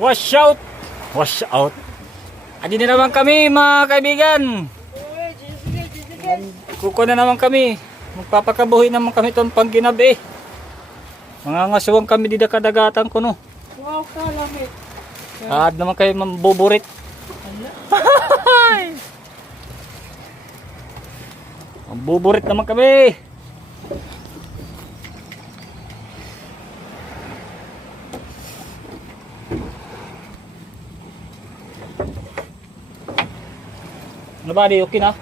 Wash out! Wash out! Adi na naman kami mga kaibigan. Kuko na naman kami. Magpapakabuhi naman kami itong pangginabi. Mga ngasuwang kami di kadagatan ko no. Wow, kalamit. At naman kayo mambuburit. Mambuburit naman kami. Ano ba di okay na?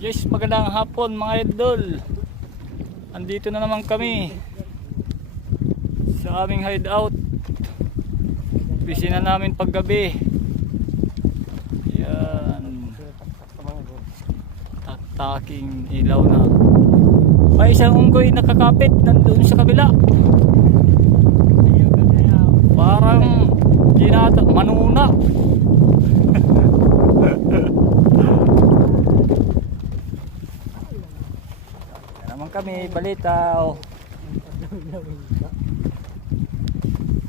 Yes, magandang hapon mga idol. Andito na naman kami sa aming hideout. Pisina namin paggabi. Yan. Taking ilaw na. May isang unggoy nakakapit nandoon sa kabila. Parang manuna. Kami balita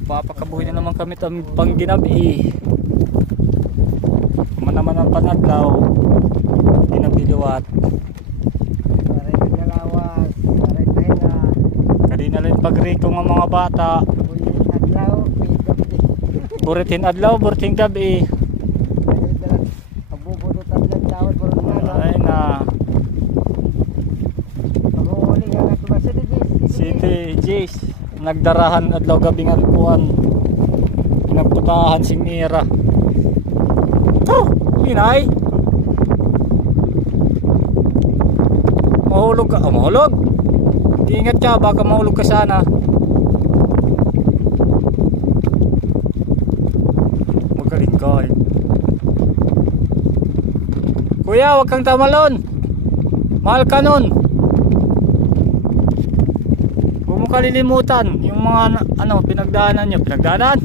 papakabuhin na naman kami itong pangginabi manaman ang panadlaw ginabiliwat kanina lang pagriko ng mga bata buritin adlaw buritin gabi ay na City Jace nagdarahan adlaw gabi nga kuan pinagputahan sing nira inay mahulog ka mahulog ingat ka baka mahulog ka sana magaling ka kuya wag kang tamalon mahal ka nun kalilimutan yung mga pinagdaanan nyo pinagdaanan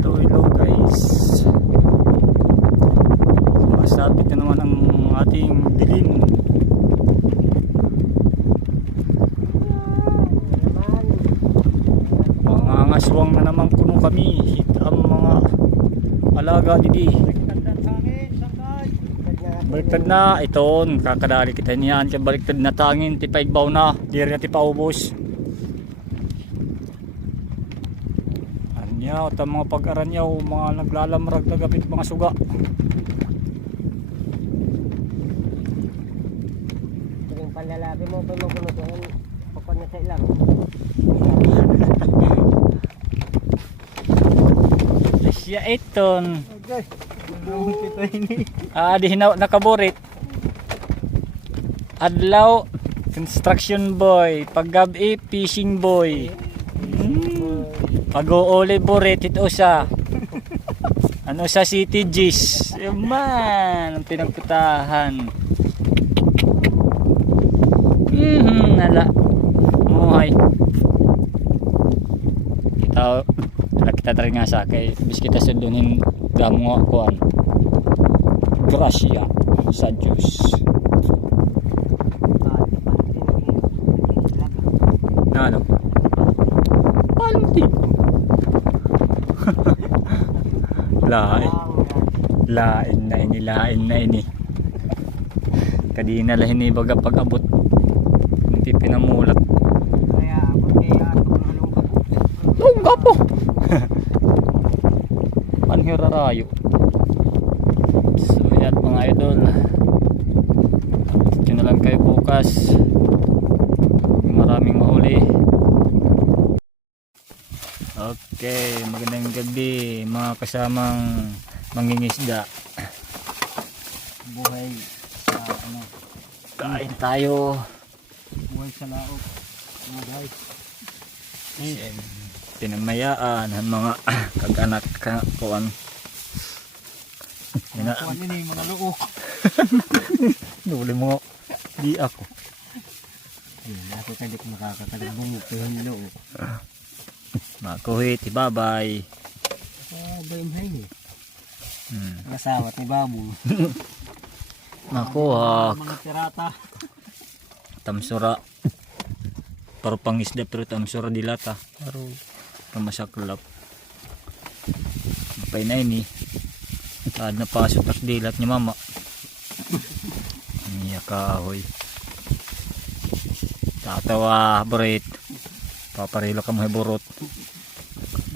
ilo guys masapit na naman ang ating dilim mga ngaswang na naman kuno kami hit ang mga alaga didi. Baliktad na iton kakadali kita niyan kaya baliktad na tangin tipaibaw na diri na tipaubos anyaw ta mga pag-aranyaw mga naglalamrag na gapit mga suga yung panlalaki mo pa magulutuhan papan na sa ilang siya iton okay. Di nakaburit adlaw construction boy paggabi fishing boy pag-uuli burit ito sa sa City Gis man ang pinagputahan nala muhay kita tayo nga sa kay bis kita sundunin gamo kuan Gracia sa Diyos. Ano? Palmutin. Lain na ini. Kadina lang hinibaga pag-abot. Hindi pinamulat. Kaya abot kaya lungga po. Panghirarayo. So Ayan mga idol. Ito na lang kayo bukas. Maraming mahuli. Okay, magandang gabi mga kasamang mangingisda. Buhay sa ano, Kain tayo. buhay sa laot. Mga guys. Tinamayaan ang mga kag-anak kuan. Yan na. Kuha nyo yung mga loo. Nuli mo. Di ako. Ayun, ako kaya di ko makakatagbong ito yung loo. Makuhit, ibabay. Bayong hay eh. Hmm. Nasawat ni Babu. Nakuha. Mga pirata. Tamsura. Pero pangisda pero tamsura dilata. Pero kamasaklap. Mapay na ini. Taad na pasok tas dilat ni mama. Niya kahoy. Tatawa bret. Paparilo ka mga burot.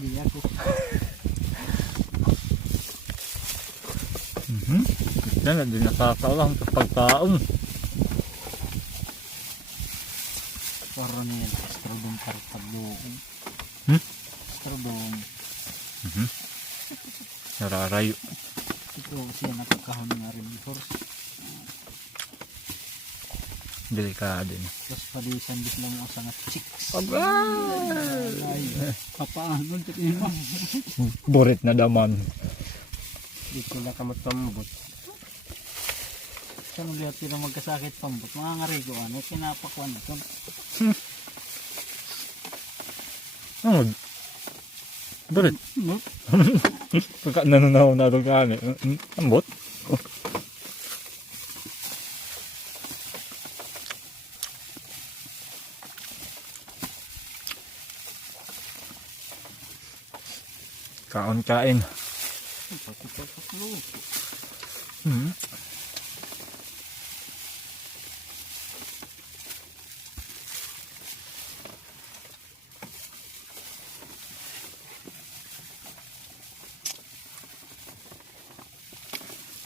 Hindi ako. Yan na din nakakalang sa pagkaon. Paro niya. Astrobong kartabloon. Astrobong. Nararayo. Ito siya nakakahon nga rin horse. Delikado na. Tapos padisan bis lang mo sa nga chicks. Abay! Ay, papaanod sa kima. Burit na daman. Dito na kamot pambot. Saan ulit sila magkasakit pambot? Mga ngarigo ano, kinapakuan ito. Ano? Burit. Pagka nanunaw na doon kani. Ambot? Kaon-kain.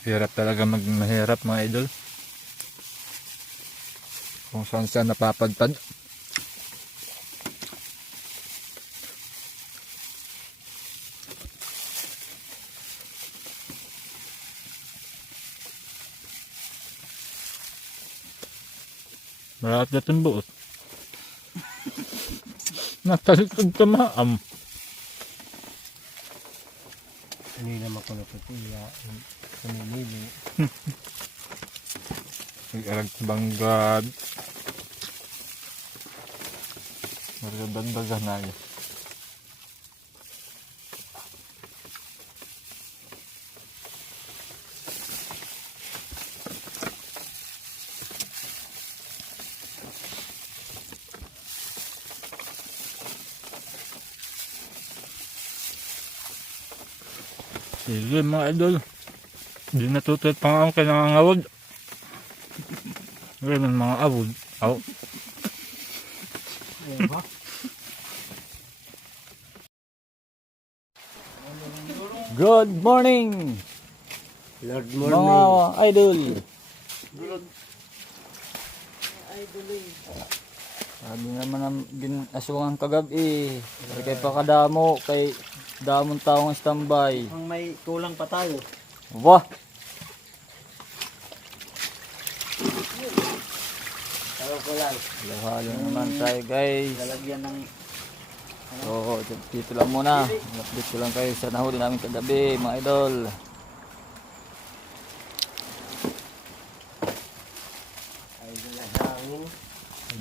Hirap talaga mahirap mga idol. Kung saan saan napapadpad. Marat na itong buot. Natalitod ka maam. Hindi na makulot ito. Kumimili. Nag-arag sa banggad. Maragdagan na yun. Sige mga idol. Hindi natutuit pa nga ang kinangangawad. Ngayon mga awod. Aw. Ayan ba? Good morning Lord mga idol. Sabi naman ang ginasuang kagabi. Kay pakadamo kay damon taong standby. Ang may kulang pa tayo. Wah! Tayo ko lang. Halo naman tayo guys. Lalagyan ng So dito lang muna. Update ko lang kayo sa nahuli namin kagabi mga idol. hangin.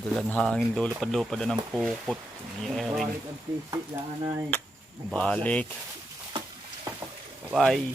Dulan hangin, lulupad-lupad na ng pukot. Yaring. Ang pisi lang anay. Balik. Bye.